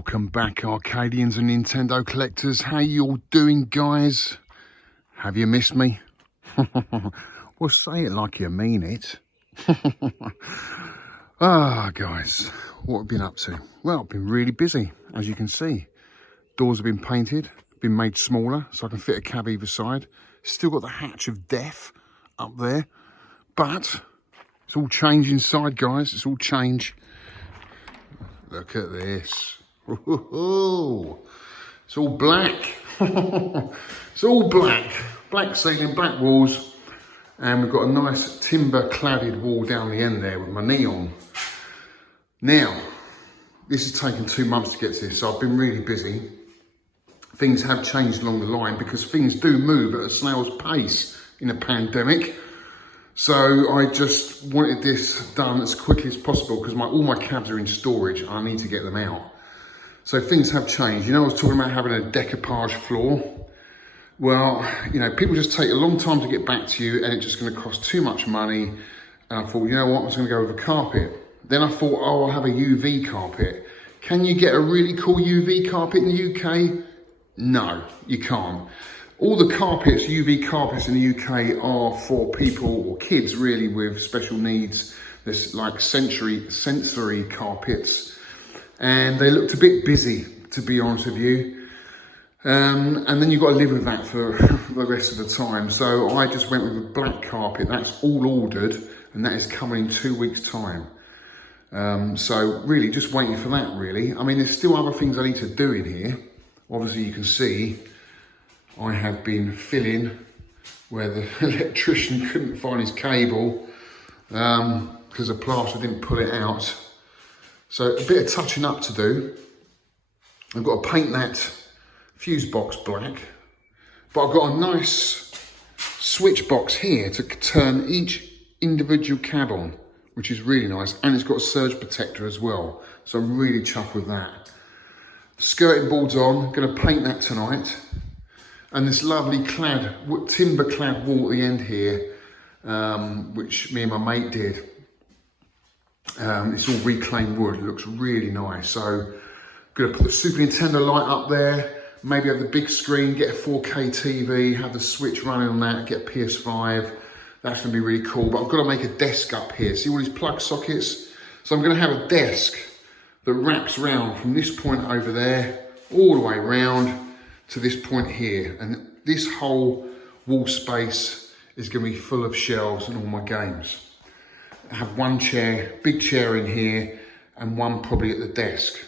Welcome back, Arcadians and Nintendo collectors. How you all doing, guys? Have you missed me? Well, say it like you mean it. Guys, what have I been up to? Well, I've been really busy, as you can see. Doors have been painted, been made smaller so I can fit a cab either side. Still got the hatch of death up there, but it's all change inside, guys. It's all change. Look at this. Ooh, it's all black. It's all black. Black ceiling, black walls. And we've got a nice timber cladded wall down the end there with my neon. Now, this has taken 2 months to get to this, so I've been really busy. Things have changed along the line because things do move at a snail's pace in a pandemic. So I just wanted this done as quickly as possible because all my cabs are in storage and I need to get them out. So things have changed. You know, I was talking about having a decoupage floor. Well, you know, people just take a long time to get back to you and it's just going to cost too much money. And I thought, you know what, I was going to go with a carpet. Then I thought, oh, I'll have a UV carpet. Can you get a really cool UV carpet in the UK? No, you can't. All the carpets, UV carpets in the UK are for people or kids really with special needs. There's like sensory carpets and they looked a bit busy, to be honest with you. And then you've got to live with that for the rest of the time. So I just went with a black carpet. That's all ordered and that is coming in 2 weeks' time. So really just waiting for that really. I mean, there's still other things I need to do in here. Obviously you can see I have been filling where the electrician couldn't find his cable because the plaster didn't pull it out. So a bit of touching up to do. I've got to paint that fuse box black, but I've got a nice switch box here to turn each individual cab on, which is really nice, and it's got a surge protector as well. So I'm really chuffed with that. Skirting board's on, going to paint that tonight. And this lovely timber clad wall at the end here, which me and my mate did. It's all reclaimed wood, it looks really nice. So I'm gonna put the Super Nintendo light up there, maybe have the big screen, get a 4K TV, have the Switch running on that, get a PS5. That's gonna be really cool, but I've got to make a desk up here. See all these plug sockets? So I'm gonna have a desk that wraps around from this point over there, all the way around to this point here. And this whole wall space is gonna be full of shelves and all my games. I have one chair, big chair in here, and one probably at the desk.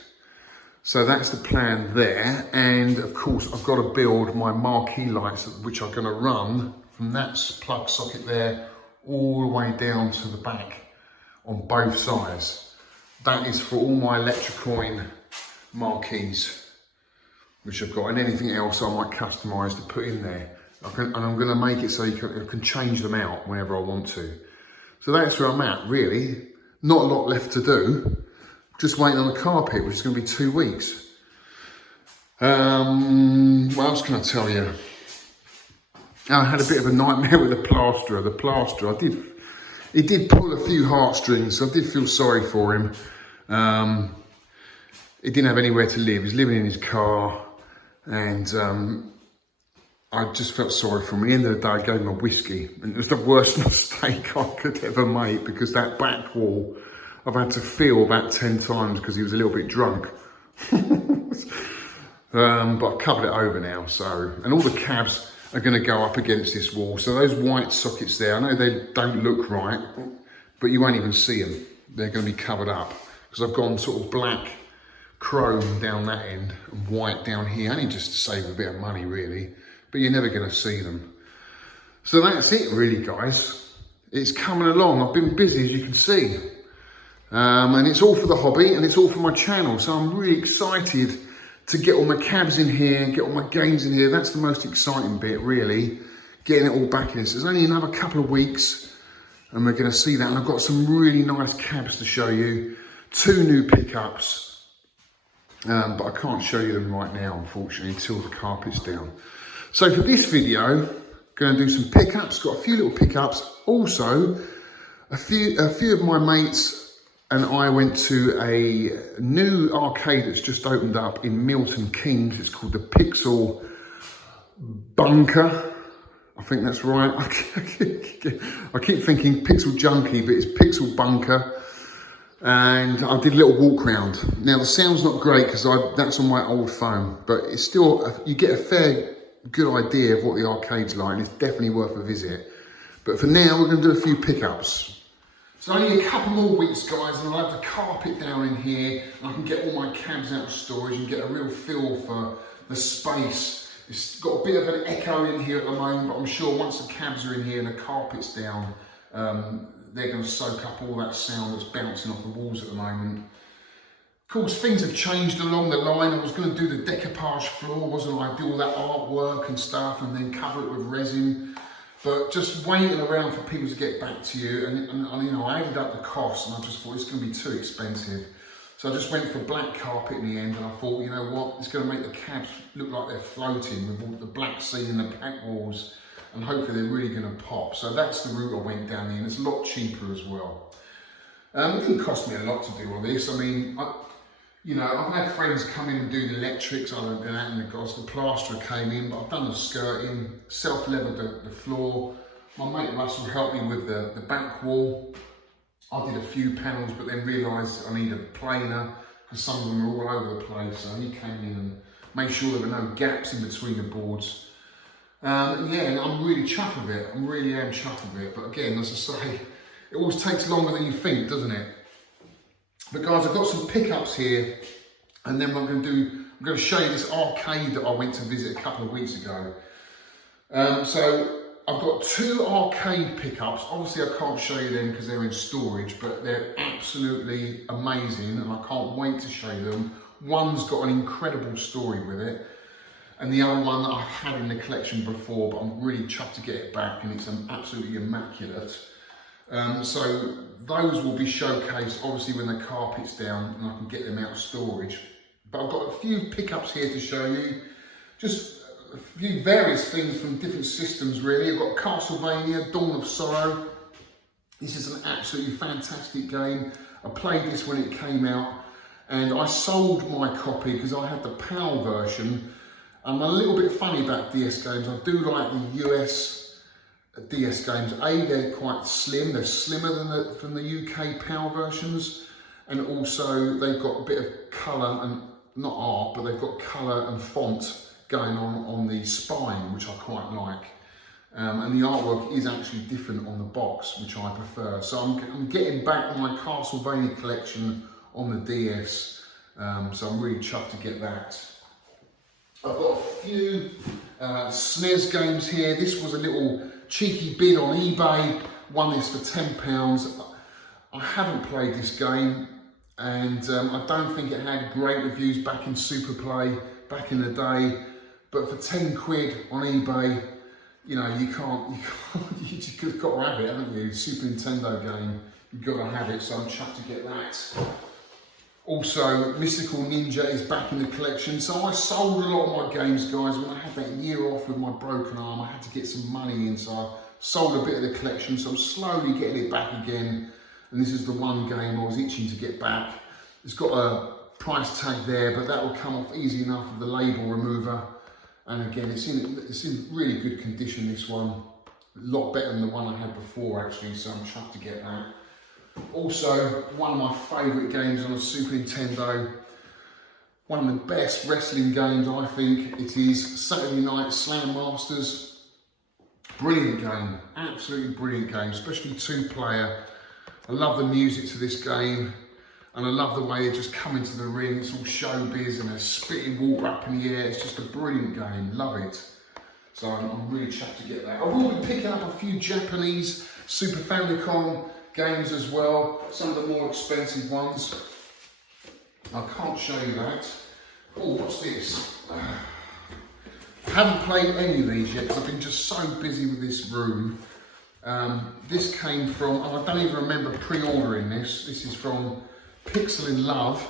So that's the plan there. And of course, I've got to build my marquee lights, which are gonna run from that plug socket there, all the way down to the back on both sides. That is for all my Electrocoin marquees, which I've got, and anything else I might customise to put in there. And I'm gonna make it so you can change them out whenever I want to. So that's where I'm at, really. Not a lot left to do. Just waiting on the carpet, which is going to be 2 weeks. What else can I tell you? I had a bit of a nightmare with the plasterer. The plasterer, he did pull a few heartstrings, so I did feel sorry for him. He didn't have anywhere to live. He's living in his car, and I just felt sorry for him. At the end of the day, I gave him a whiskey, and it was the worst mistake I could ever make because that back wall, I've had to feel about 10 times because he was a little bit drunk. But I've covered it over now, so, and all the cabs are going to go up against this wall. So those white sockets there, I know they don't look right, but you won't even see them. They're going to be covered up because I've gone sort of black chrome down that end and white down here, only just to save a bit of money really. But you're never going to see them. So that's it really, guys. It's coming along. I've been busy, as you can see. And it's all for the hobby and it's all for my channel. So I'm really excited to get all my cabs in here, get all my games in here. That's the most exciting bit, really. Getting it all back in. So there's only another couple of weeks and we're going to see that. And I've got some really nice cabs to show you. 2 new pickups. But I can't show you them right now, unfortunately, until the carpet's down. So for this video, going to do some pickups, got a few little pickups. Also, a few of my mates and I went to a new arcade that's just opened up in Milton Keynes. It's called the Pixel Bunker. I think that's right. I keep thinking Pixel Junkie, but it's Pixel Bunker. And I did a little walk round. Now the sound's not great because that's on my old phone, but it's still, you get a fair good idea of what the arcade's like, and it's definitely worth a visit. But for now, we're going to do a few pickups. So only a couple more weeks, guys, and I'll have the carpet down in here, and I can get all my cabs out of storage and get a real feel for the space. It's got a bit of an echo in here at the moment, but I'm sure once the cabs are in here and the carpet's down, they're going to soak up all that sound that's bouncing off the walls at the moment. Of course, things have changed along the line. I was going to do the decoupage floor, wasn't I? Do all that artwork and stuff and then cover it with resin. But just waiting around for people to get back to you, and you know, I added up the cost and I just thought it's going to be too expensive. So I just went for black carpet in the end, and I thought, you know what, it's going to make the cabs look like they're floating with all the black sea and the black walls, and hopefully they're really going to pop. So that's the route I went down there, and it's a lot cheaper as well. It didn't cost me a lot to do all this. I mean, you know, I've had friends come in and do the electrics. I don't do that in the gods. The plasterer came in, but I've done the skirting, self-levered the floor. My mate Russell helped me with the back wall. I did a few panels, but then realised I needed a planer because some of them are all over the place. So he came in and made sure there were no gaps in between the boards. Yeah, and I'm really chuffed with it. I really am chuffed with it. But again, as I say, it always takes longer than you think, doesn't it? But guys, I've got some pickups here, and then I'm going to show you this arcade that I went to visit a couple of weeks ago. So I've got two arcade pickups. Obviously, I can't show you them because they're in storage, but they're absolutely amazing, and I can't wait to show you them. One's got an incredible story with it, and the other one that I've had in the collection before, but I'm really chuffed to get it back, and it's absolutely immaculate. So those will be showcased obviously when the carpet's down and I can get them out of storage. But I've got a few pickups here to show you, just a few various things from different systems really. I've got Castlevania, Dawn of Sorrow. This is an absolutely fantastic game. I played this when it came out, and I sold my copy because I had the PAL version. I'm a little bit funny about DS games. I do like the US DS games. They're quite slim. They're slimmer than the UK PAL versions, and also they've got a bit of colour and not art, but they've got colour and font going on the spine, which I quite like. And the artwork is actually different on the box, which I prefer. So I'm getting back my Castlevania collection on the DS. So I'm really chuffed to get that. I've got a few SNES games here. This was a little cheeky bid on eBay, won this for £10. I haven't played this game, and I don't think it had great reviews back in Superplay back in the day, but for 10 quid on eBay, you know, you just got to have it, haven't you? Super Nintendo game, you've got to have it, so I'm chuffed to get that. Also, Mystical Ninja is back in the collection. So I sold a lot of my games, guys. When I had that year off with my broken arm, I had to get some money in, so I sold a bit of the collection. So I'm slowly getting it back again. And this is the one game I was itching to get back. It's got a price tag there, but that will come off easy enough with the label remover. And again, it's in really good condition, this one. A lot better than the one I had before, actually, so I'm chuffed to get that. Also, one of my favourite games on a Super Nintendo, one of the best wrestling games, I think. It is Saturday Night Slam Masters. Brilliant game, absolutely brilliant game, especially 2-player. I love the music to this game, and I love the way they just come into the ring. It's all showbiz and a spitting water up in the air. It's just a brilliant game, love it. So I'm really chuffed to get that. I will be picking up a few Japanese Super Famicom games as well, some of the more expensive ones. I can't show you that. Oh, what's this? I haven't played any of these yet because I've been just so busy with this room. This came from, I don't even remember pre-ordering this. This is from Pix in Love,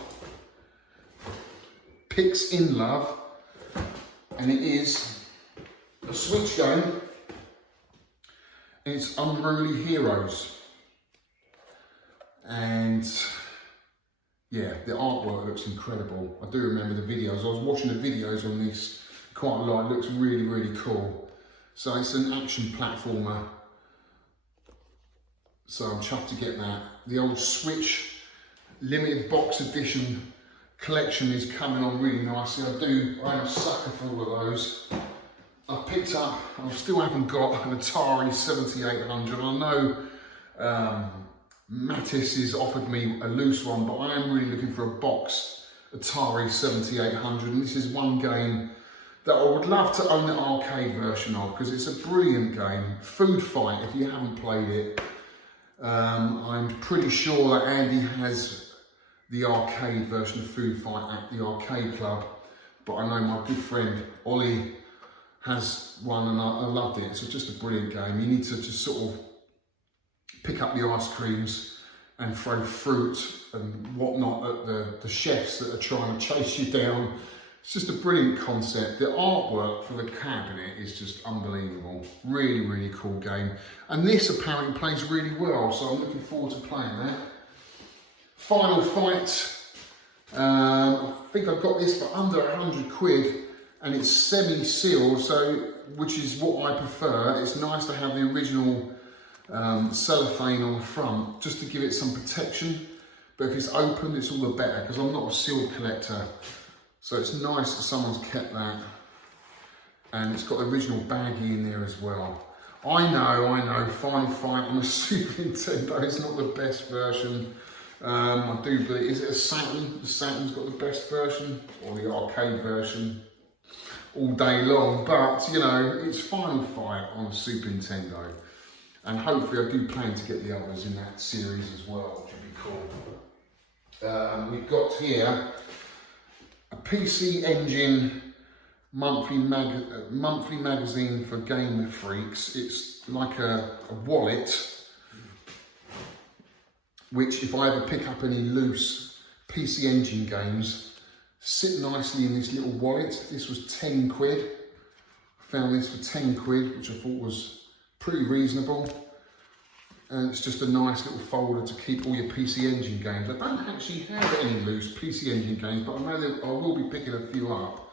and it is a Switch game. It's Unruly Heroes. And yeah, the artwork looks incredible. I do remember the videos. I was watching the videos on this quite a lot. It looks really, really cool. So it's an action platformer. So I'm chuffed to get that. The old Switch limited box edition collection is coming on really nicely. I'm a sucker for all of those. I picked up, I still haven't got an Atari 7800. I know Mattis has offered me a loose one, but I am really looking for a boxed Atari 7800, and this is one game that I would love to own the arcade version of, because it's a brilliant game. Food Fight, if you haven't played it. I'm pretty sure that Andy has the arcade version of Food Fight at the arcade club, but I know my good friend Ollie has one, and I loved it. It's just a brilliant game. You need to just sort of pick up the ice creams and throw fruit and whatnot at the chefs that are trying to chase you down. It's just a brilliant concept. The artwork for the cabinet is just unbelievable. Really, really cool game. And this apparently plays really well, so I'm looking forward to playing that. Final Fight. I think I got this for under 100 quid, and it's semi-sealed, so which is what I prefer. It's nice to have the original cellophane on the front, just to give it some protection. But if it's open, it's all the better, because I'm not a sealed collector. So it's nice that someone's kept that. And it's got the original baggie in there as well. I know, Final Fight on a Super Nintendo is not the best version. I do believe, is it a Saturn? The Saturn's got the best version, or the arcade version, all day long. But, you know, it's Final Fight on a Super Nintendo. And hopefully I do plan to get the others in that series as well, which would be cool. We've got here a PC Engine monthly magazine for gamer freaks. It's like a wallet, which if I ever pick up any loose PC Engine games, sit nicely in this little wallet. This was 10 quid. I found this for 10 quid, which I thought was pretty reasonable. And it's just a nice little folder to keep all your PC Engine games. I don't actually have any loose PC Engine games, but I know that I will be picking a few up.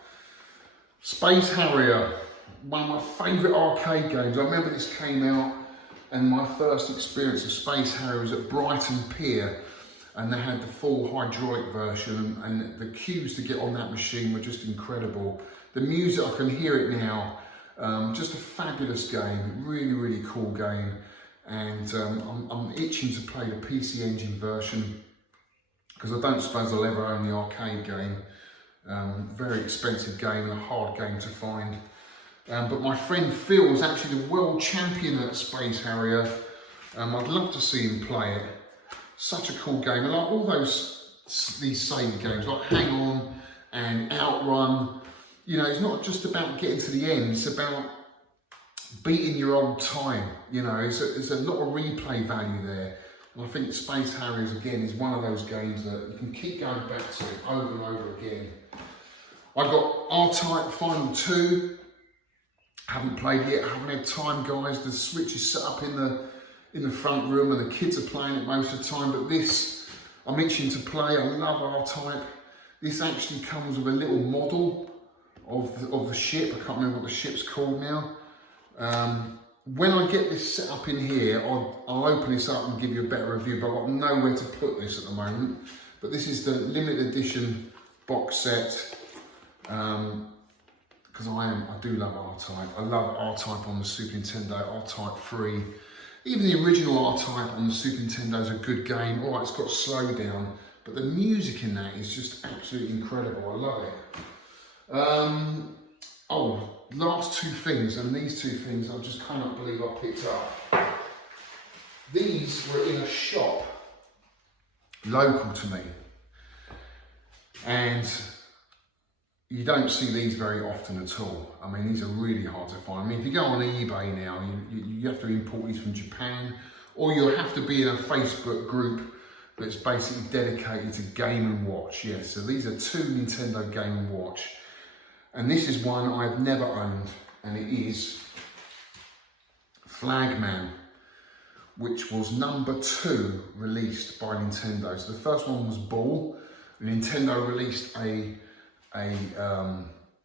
Space Harrier, one of my favourite arcade games. I remember this came out, and my first experience of Space Harrier was at Brighton Pier, and they had the full hydraulic version, and the cues to get on that machine were just incredible. The music, I can hear it now. Just a fabulous game, really, really cool game. And I'm itching to play the PC Engine version, because I don't suppose I'll ever own the arcade game. Very expensive game and a hard game to find. But my friend Phil is actually the world champion at Space Harrier. I'd love to see him play it. Such a cool game. And like all these same games, like Hang On and Outrun, you know, it's not just about getting to the end, it's about beating your old time. You know, there's a lot of replay value there. And I think Space Harriers, again, is one of those games that you can keep going back to over and over again. I got R-Type Final 2. Haven't played it yet, I haven't had time, guys. The Switch is set up in the front room and the kids are playing it most of the time, but this, I'm itching to play. I love R-Type. This actually comes with a little model of the ship. I can't remember what the ship's called now. When I get this set up in here, I'll open this up and give you a better review, but I've got nowhere to put this at the moment. But this is the limited edition box set, because I do love R-Type. I love R-Type on the Super Nintendo, R-Type 3. Even the original R-Type on the Super Nintendo is a good game. All right, it's got slowdown, but the music in that is just absolutely incredible. I love it. Oh, last two things, and these two things I just cannot believe I picked up. These were in a shop local to me, and you don't see these very often at all. I mean, these are really hard to find. I mean, if you go on eBay now, you have to import these from Japan, or you'll have to be in a Facebook group that's basically dedicated to Game & Watch. Yes, so these are two Nintendo Game & Watch. And this is one I've never owned, and it is Flagman, which was #2 released by Nintendo. So the first one was Ball, Nintendo released a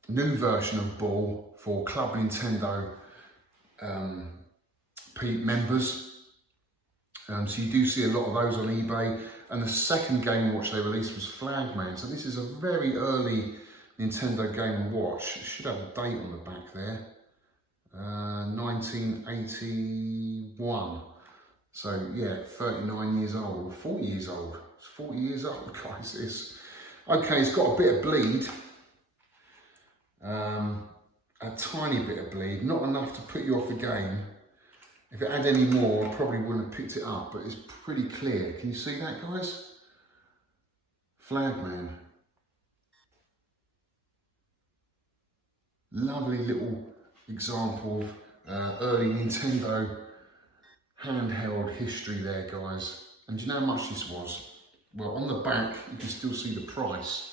new version of Ball for Club Nintendo members. So you do see a lot of those on eBay. And the second Game & Watch they released was Flagman. So this is a very early Nintendo Game & Watch. It should have a date on the back there. 1981. So yeah, 39 years old, 40 years old. It's 40 years old, guys. Okay, it's got a bit of bleed. A tiny bit of bleed, not enough to put you off the game. If it had any more, I probably wouldn't have picked it up, but it's pretty clear. Can you see that, guys? Flagman. Lovely little example of early Nintendo handheld history there, guys. And do you know how much this was? Well, on the back, you can still see the price.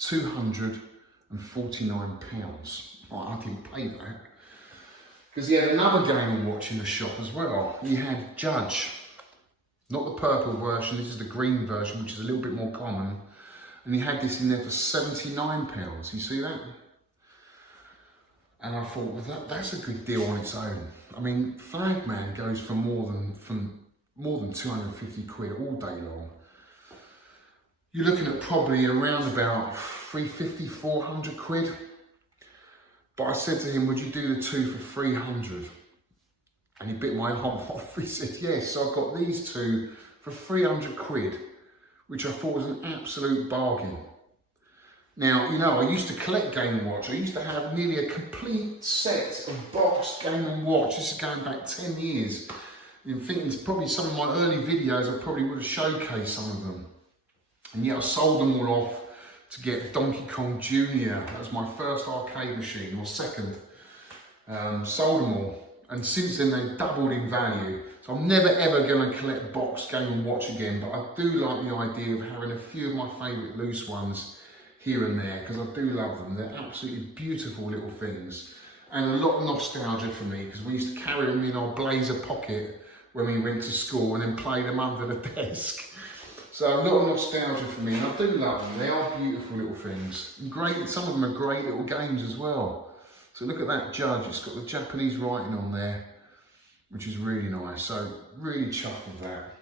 £249. I didn't pay that. Because he had another Game & Watch in the shop as well. He had Judge. Not the purple version, this is the green version, which is a little bit more common. And he had this in there for £79. You see that? And I thought, well, that's a good deal on its own. I mean, Flagman goes for more than 250 quid all day long. You're looking at probably around about 350, 400 quid. But I said to him, would you do the two for 300? And he bit my arm off. He said, yes. So I got these two for 300 quid, which I thought was an absolute bargain. Now, you know, I used to collect Game & Watch. I used to have nearly a complete set of boxed Game & Watch. This is going back 10 years. I think it's probably some of my early videos, I probably would have showcased some of them. And yet I sold them all off to get Donkey Kong Jr. That was my first arcade machine, or second. Sold them all. And since then they've doubled in value. So I'm never ever going to collect boxed Game & Watch again, but I do like the idea of having a few of my favourite loose ones here and there, because I do love them. They're absolutely beautiful little things. And a lot of nostalgia for me, because we used to carry them in our blazer pocket when we went to school and then play them under the desk. So a lot of nostalgia for me, and I do love them. They are beautiful little things. And great, some of them are great little games as well. So look at that Judge, it's got the Japanese writing on there, which is really nice. So really chuffed with that.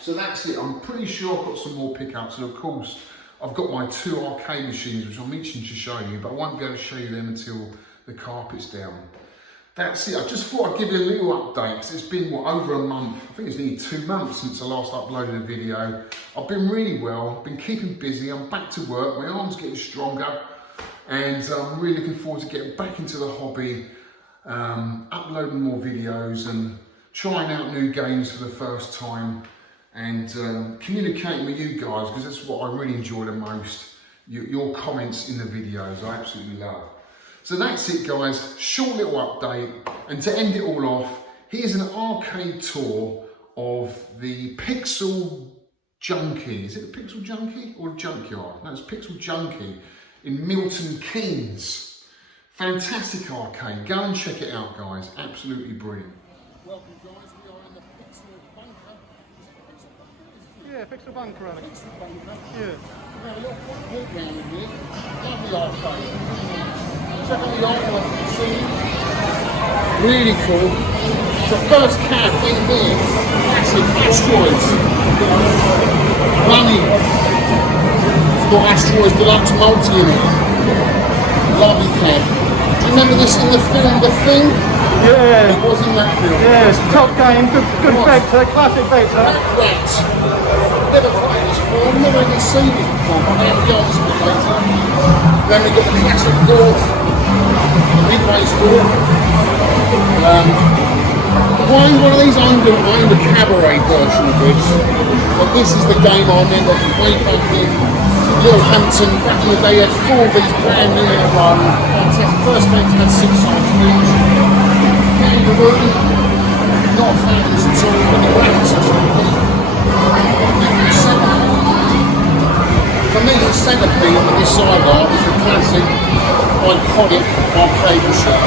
So that's it. I'm pretty sure I've got some more pickups, and of course, I've got my two arcade machines, which I'm itching to show you, but I won't be able to show you them until the carpet's down. That's it. I just thought I'd give you a little update, because it's been, what, over a month. I think it's nearly 2 months since I last uploaded a video. I've been really well, I've been keeping busy, I'm back to work, my arm's getting stronger, and I'm really looking forward to getting back into the hobby, uploading more videos and trying out new games for the first time, and communicating with you guys, because that's what I really enjoy the most. Your comments in the videos, I absolutely love. So that's it, guys, short little update. And to end it all off, here's an arcade tour of the Pixel Junkie. Is it the Pixel Junkie or Junkyard? No, it's Pixel Junkie in Milton Keynes. Fantastic arcade. Go and check it out, guys. Absolutely brilliant. Welcome, guys. We are in the Pixel Bunker. Yeah, Pixel Bunker, Alex. Pixel Bunker. Yeah. We've got a little walk down in here. Lovely arcade. Check out the artwork you can see. Really cool. It's the first cab in here. Massive Asteroids. Running. It's got Asteroids Deluxe Multi in it. Lovely cab. Do you remember this in the film The Thing? Yeah. It was in that film. Yes, top game, good vector, classic vector. Rats. Never played this before, never even seen it before, but now we go on this bit later. Then we got the classic Dwarf, the mid-race Dwarf. One of these I owned a cabaret version of this, but this is the game I remember way back in Littlehampton. Back in the day, they had 4 of these brand new in a row. Fantastic. First game had 6 sides each. Kangaroo, not a fan of this at all, but the graphics are really. For me, the centrepiece of this sidebar is the classic, iconic arcade machine.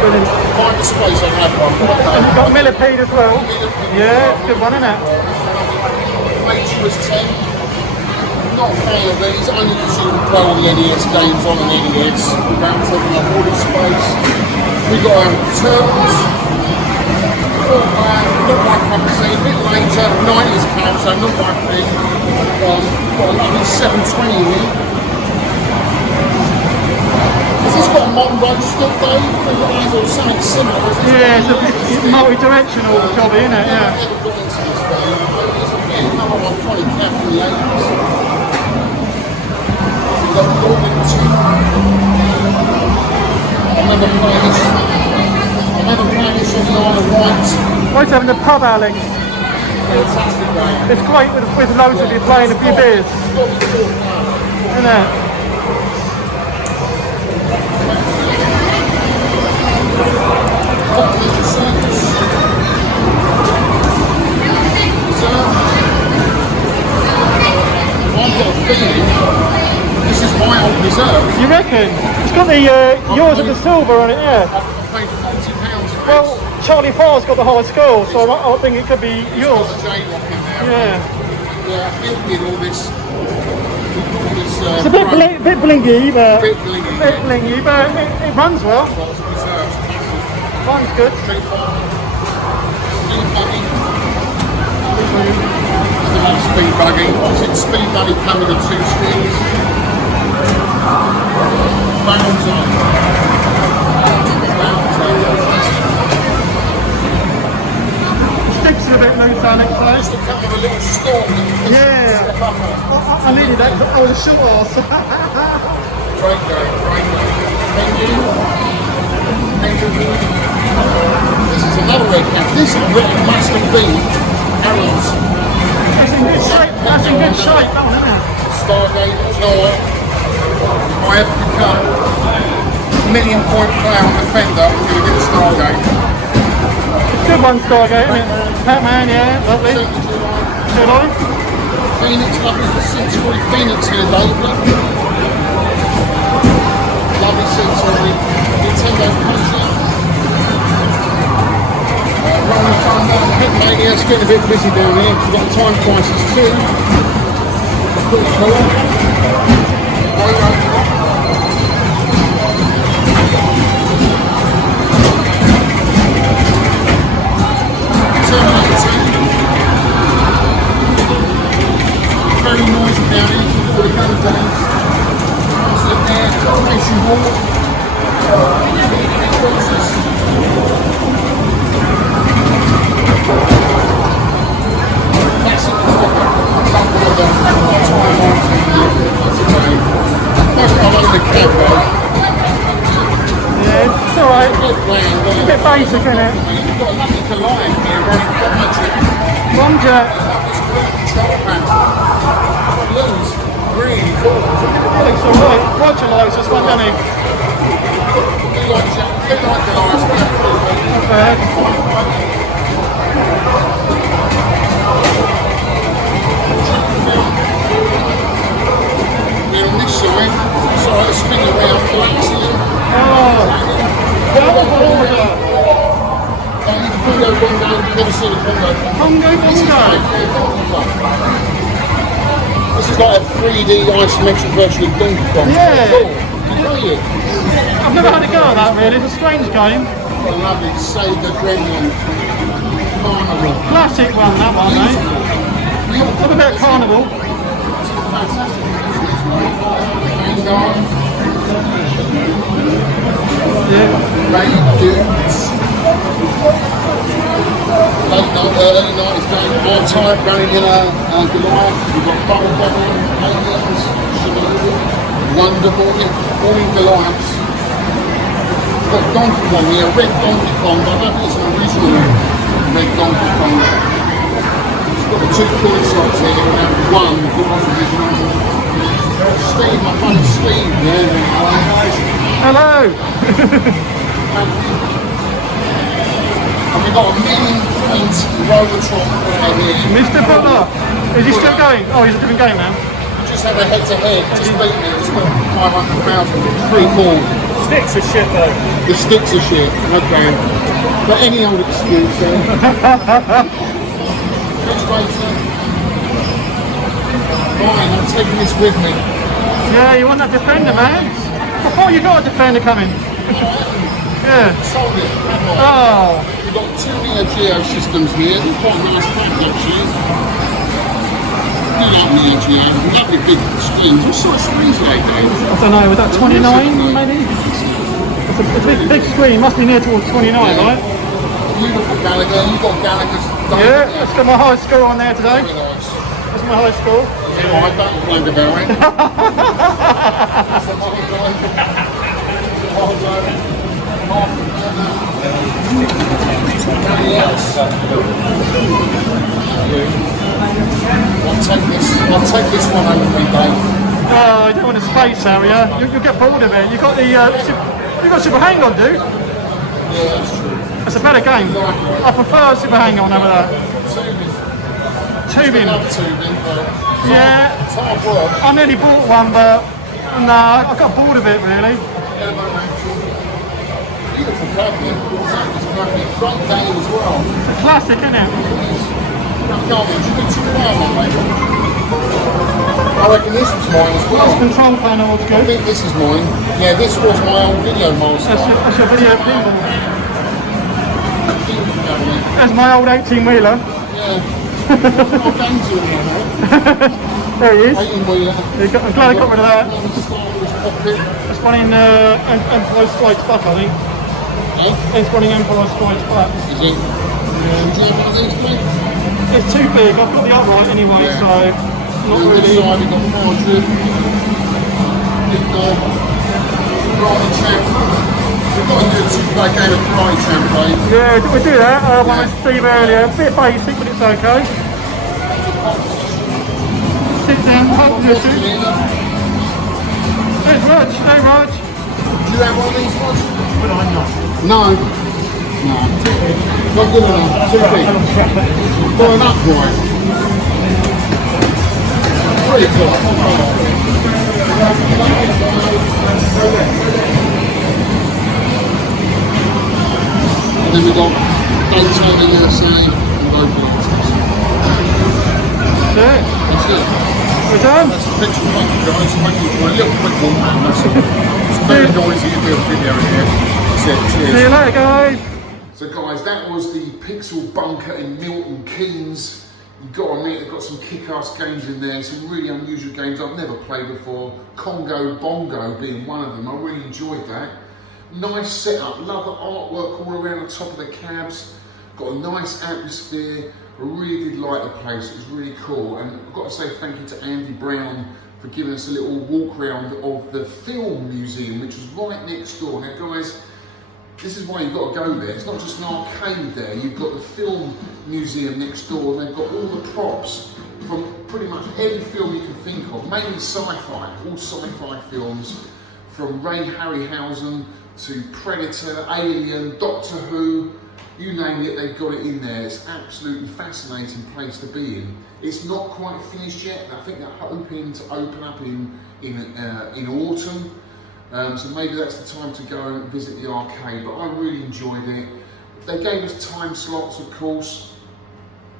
Brilliant. Find the space I have one. And you've got Millipede as well. Yeah, good one, isn't it? Matrix 10. not a fan of it. It's only because you can play all the NES games on an NES without taking up all the space. We got Turtles. Not my cup of tea. A bit later, 90s cab, so not my thing. Got a lovely 720 here. Has this got a modern road stick though? Or something similar? Yeah, it's multi-directional job, isn't it? Yeah. I've never got into this game. It's another iconic cab from the 80s. We've got Northern 2. I remember playing this on the Isle of Wight. What's having the pub, Alex? Fantastic game. It's great with loads of you playing a few beers. Isn't it? I've got a feeling this is my old reserve. You reckon? It's got the yours and the silver on it, yeah. I paid £40 for Well, Charlie Farr's got the high score, so I think it could be yours. Yeah. Yeah, Bill did all this. It's a bit blingy, but Bit blingy. but it runs well. Runs good. Speed buggy. Obviously, speed buggy come with the 2 strings. Bounds on. Sticks are a bit loose, Alex, though. Just to come with a little storm. Yeah. I needed that because I was a short horse. Great game, great game. Thank you. This is another red cap. This must have been Harrier's. That's in good shape, that one, isn't it? Stargate, Noah. If I ever become $1 million point player on the Fender, I'm going to get a Stargate. Good one, Stargate, isn't it? Pac-Man, yeah, lovely. Too long? Phoenix, lovely 640 Phoenix here, Dave. Lovely 640 Nintendo Puncher. Rolling Thunder, Hitmania, it's getting a bit busy down here because we've got the time crisis too. Pretty cool. Very noisy down here for the kind of days. Let's look there, Nation Hall. Classic I like the cab though. Yeah, it's alright. It's a bit basic, isn't it? You've got a lovely Goliath here running commentary. One jet. Control panel. Looks really cool. Looks alright. Roger likes this one, doesn't he? Like Goliath. Not bad. We're on this side, so I spin around collapsing them. Oh. Congo Bongo, you've never seen a Congo Bongo. Congo. This is like a 3D isometric version of Donkey Kong. Yeah. Cool. You play it. I've never had a go at that really, it's a strange game. I love it. Sega Gremlin. Carnival. Classic one, that one, mate. Have a bit of Carnival. Fantastic. Yeah. Ray Dudes. Early 90s game. R-Type running in a Goliath. We've got Bubble Devil, Aliens, Wonder Boy, all in Goliaths. We've got Donkey Kong here, Red Donkey Kong, but I don't think it's an original Red Donkey Kong. It's got the 2 coin slots here, and one that was original. Steve, my buddy Steve, Hello. And we've got a mini paint Robotron right here. Mr. Butler. Is he still going? Oh, he's a different game now. We just had a head-to-head, just beat me, it's got 500,000. It's pretty cool. Sticks are shit though. The sticks are shit, okay. But any old excuse, Fridge waiter. mine. I'm taking this with me. Yeah, you want that Defender, man? I thought you got a Defender coming. Yeah. Sold it. Oh. We've got 2 Neo Geo systems here. They're quite nice pack actually. You like Neo Geo. Lovely big screens. What sort of screens are they, Dave? I don't know, was that 29 maybe? It's a big screen, must be near towards 29, right? Beautiful Gallagher. You've got Gallagher's. Yeah, let's get my high score on there today. Very nice. That's my high score. Yeah, I don't blame about it. That's a I'll take this one over me, Dave. Oh, you don't want a space Harrier. You'll get bored of it. You got the you got Super Hang On, dude. Yeah, that's true. It's a better game. I prefer Super Hang On over that. Tubing. I love tubing, but Yeah. it's hard work. I nearly bought one, but nah, I got bored of it really. Beautiful cabinet. Front game as well. It's a classic, isn't it? I reckon this was mine as well. This control panel was I good. think this is mine. Yeah, this was my old video master. That's your video pinball. That's my old 18-wheeler. Yeah. I've done to it now. There he is. 18-wheeler. I'm glad I got rid of that. Cockpit. It's running Empire Strikes Back, I think. It's running Empire Strikes Back. Is it? Do you have one of these, mate? It's too big. I've got the upright anyway, Yeah. so not On this really. side we've got power trip, big dog, karate champ. We've got to do a two-play game of karate champ, mate. Yeah, we do that. When I was Steve earlier, a bit basic, but it's okay. Sit down, hold position. There's Rog. Hey, Rog. Do you have one of these ones? Would I not? No. No. Not good enough. Too big. Not enough, right? Pretty cool. And then we got Daytona USA and Local Artists. That's it. That's it. We're done. That's a picture of fun, guys. So make it a little quick one, man. That's all. It's very noisy to do a video here. That's it. Cheers. See you later, guys. So guys, that was the Pixel Bunker in Milton Keynes. You've got to admit, they've got some kick-ass games in there, some really unusual games I've never played before. Congo Bongo being one of them. I really enjoyed that. Nice setup, love the artwork all around the top of the cabs. Got a nice atmosphere. I really did like the place, it was really cool. And I've got to say thank you to Andy Brown for giving us a little walk around of the film museum, which was right next door. Now guys, this is why you've got to go there. It's not just an arcade there. You've got the film museum next door, and they've got all the props from pretty much every film you can think of, mainly sci-fi, all sci-fi films, from Ray Harryhausen to Predator, Alien, Doctor Who, you name it, they've got it in there. It's an absolutely fascinating place to be in. It's not quite finished yet. I think they're hoping to open up in autumn. So maybe that's the time to go and visit the arcade, but I really enjoyed it. They gave us time slots, of course,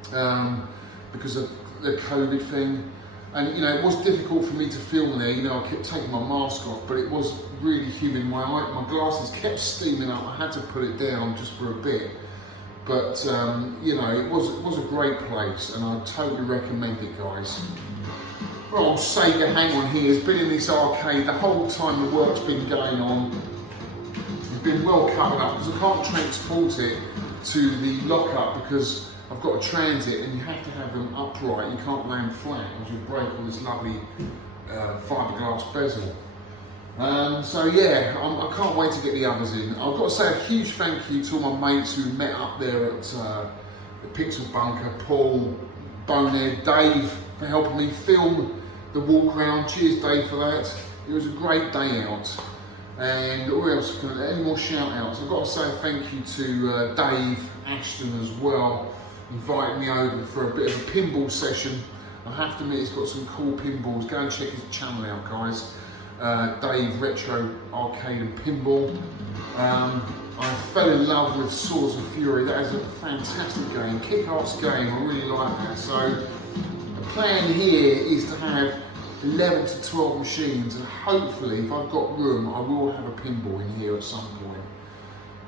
because of the COVID thing. And you know, it was difficult for me to film there. You know, I kept taking my mask off, but it was really humid. My glasses kept steaming up. I had to put it down just for a bit. But you know, it was a great place, and I totally recommend it, guys. Well, Sega Hang On here has been in this arcade the whole time the work's been going on. It's been well covered up because I can't transport it to the lockup because I've got a transit and you have to have them upright. You can't lay them flat because you break all this lovely fiberglass bezel. So yeah, I can't wait to get the others in. I've got to say a huge thank you to all my mates who met up there at the Pixel Bunker, Paul, Bonehead, Dave for helping me film the walk around. Cheers Dave for that. It was a great day out. And who else? Any more shout outs? I've got to say thank you to Dave Ashton as well, inviting me over for a bit of a pinball session. I have to admit he's got some cool pinballs. Go and check his channel out, guys. Dave Retro Arcade and Pinball. I fell in love with Swords of Fury. That is a fantastic game, kick-ass game. I really like that. So The plan here is to have 11 to 12 machines, and hopefully if I've got room I will have a pinball in here at some point,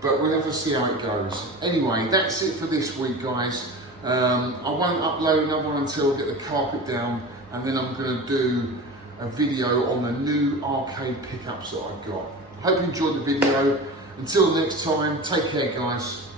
but we'll have to see how it goes. Anyway, that's it for this week, guys. I won't upload another one until I get the carpet down, and then I'm going to do a video on the new arcade pickups that I've got. Hope you enjoyed the video. Until next time, take care, guys.